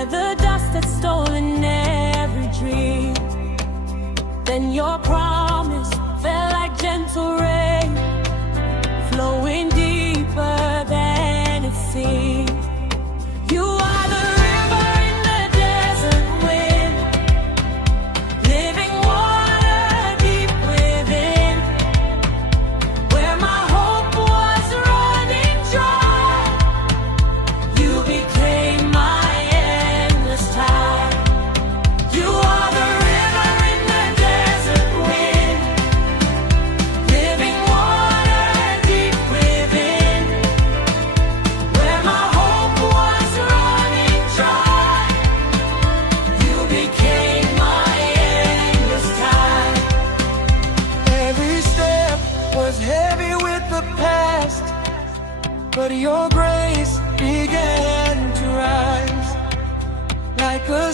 where the dust had stolen every dream. Then your promise fell like gentle rain, flowing deeper than it seemed. You are the river in the desert wind, living water deep within, where my hope was running dry. You became my endless tide. You are the river in the desert wind, living water deep within, where my hope was running dry. You became my endless tide. Every step was heavy with the past, but your grace began to rise like a